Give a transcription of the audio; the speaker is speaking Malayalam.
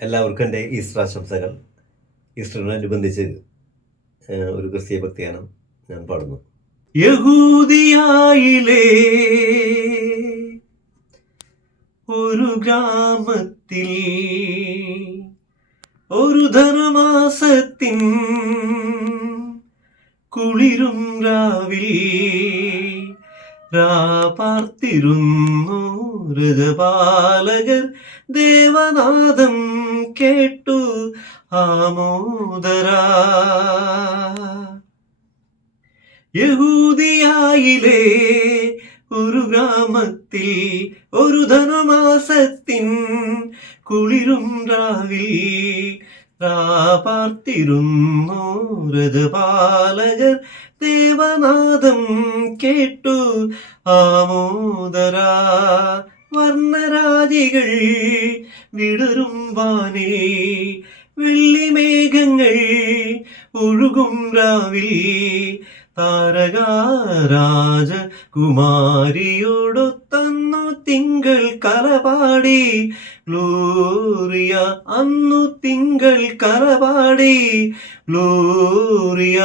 എല്ലാവർക്കും എൻ്റെ ഈസ്റ്റർ ആശംസകൾ. ഈസ്റ്ററിനോടനുബന്ധിച്ച് ഒരു ക്രിസ്തീയ ഭക്തിഗാനം ഞാൻ പാടുന്നു. യഹൂദിയായിലെ ഒരു ഗ്രാമത്തിൽ ഒരു ധനുമാസത്തിൻ കുളിരും രാവിൽ പാർത്തിരുന്നു രഥപാലകർ ദേവനാദം കേട്ടു ആമോദരാ. യഹൂദിയായിലെ ഒരു ഗ്രാമത്തിൽ ഒരു ധനുമാസത്തിൻ കുളിരും രാവിൽ പാർത്തിരുന്നു രഥപാലകർ ദേവനാദം കേട്ടു ആമോദരാ. വർണ്ണരാജികൾ വിടരും വാനേ, വെള്ളിമേഘങ്ങൾ ഒഴുകും രാവിൽ താരകാരാജകുമാരിയോടൊത്തന്നു തിങ്കൾ കലപാടി ഗ്ലോറിയ. അന്നു തിങ്കൾ കലപാടി ഗ്ലോറിയ.